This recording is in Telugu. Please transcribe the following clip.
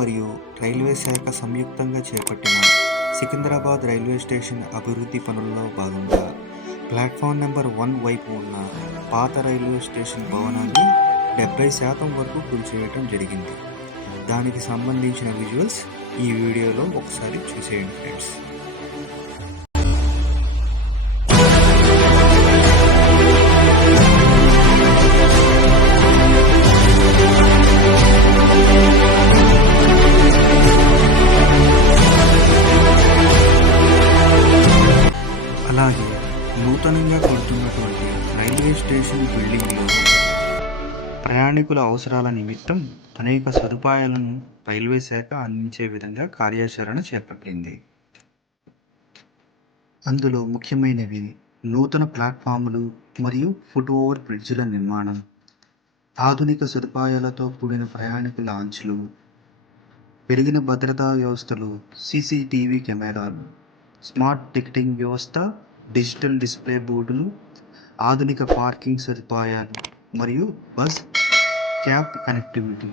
మరియు రైల్వే శాఖ సంయుక్తంగా చేపట్టిన సికింద్రాబాద్ రైల్వే స్టేషన్ అభివృద్ధి పనుల్లో భాగంగా ప్లాట్ఫామ్ నెంబర్ 1 వైపు ఉన్న పాత రైల్వే స్టేషన్ భవనాన్ని 70% వరకు కూల్చివేయడం జరిగింది. దానికి సంబంధించిన విజువల్స్ ఈ వీడియోలో ఒకసారి చూసేయండి ఫ్రెండ్స్. అలాగే నూతనంగా కడుతున్నటువంటి రైల్వే స్టేషన్ బిల్డింగ్లో ప్రయాణికుల అవసరాల నిమిత్తం అనేక సదుపాయాలను రైల్వే శాఖ అందించే విధంగా కార్యాచరణ చేపట్టింది. అందులో ముఖ్యమైనవి నూతన ప్లాట్ఫాములు మరియు ఫుట్ ఓవర్ బ్రిడ్జిల నిర్మాణం, ఆధునిక సదుపాయాలతో కూడిన ప్రయాణికుల లాంచ్లు, పెరిగిన భద్రతా వ్యవస్థలు, సీసీటీవీ కెమెరాలు, స్మార్ట్ టికెటింగ్ వ్యవస్థ, డిజిటల్ డిస్ప్లే బోర్డులు, ఆధునిక పార్కింగ్ సదుపాయాలు మరియు బస్ క్యాబ్ కనెక్టివిటీ